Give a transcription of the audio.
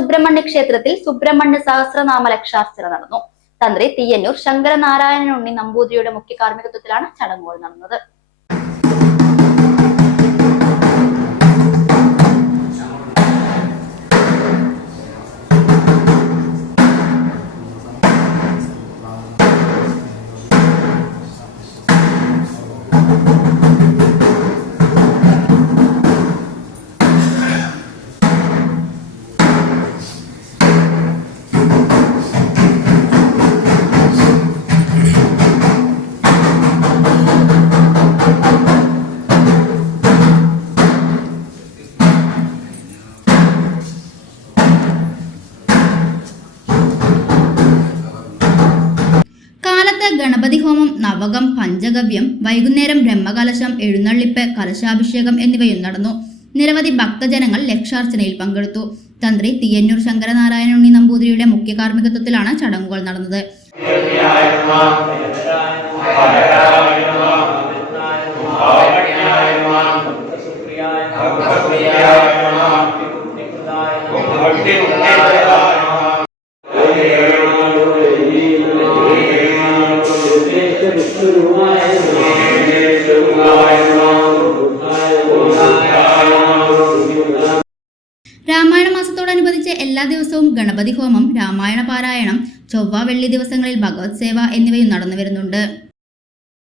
സുബ്രഹ്മണ്യ ക്ഷേത്രത്തിൽ സുബ്രഹ്മണ്യ സഹസ്രനാമ ലക്ഷാർച്ചന നടന്നു. തന്ത്രി തീയന്നൂർ ശങ്കരനാരായണ ഉണ്ണി നമ്പൂതിരിയുടെ മുഖ്യ കാർമ്മികത്വത്തിലാണ് ചടങ്ങുകൾ നടന്നത്. ഗണപതി ഹോമം, നവകം, പഞ്ചഗവ്യം, വൈകുന്നേരം ബ്രഹ്മകലശം, എഴുന്നള്ളിപ്പ്, കലശാഭിഷേകം എന്നിവയും നടന്നു. നിരവധി ഭക്തജനങ്ങൾ ലക്ഷാർച്ചനയിൽ പങ്കെടുത്തു. തന്ത്രി തീയന്നൂർ ശങ്കരനാരായണ ഉണ്ണി നമ്പൂതിരിയുടെ മുഖ്യ കാർമ്മികത്വത്തിലാണ് ചടങ്ങുകൾ നടന്നത്. രാമായണ മാസത്തോടനുബന്ധിച്ച് എല്ലാ ദിവസവും ഗണപതി ഹോമം, രാമായണ പാരായണം, ചൊവ്വ വെള്ളി ദിവസങ്ങളിൽ ഭഗവത് സേവ എന്നിവയും നടന്നു വരുന്നുണ്ട്.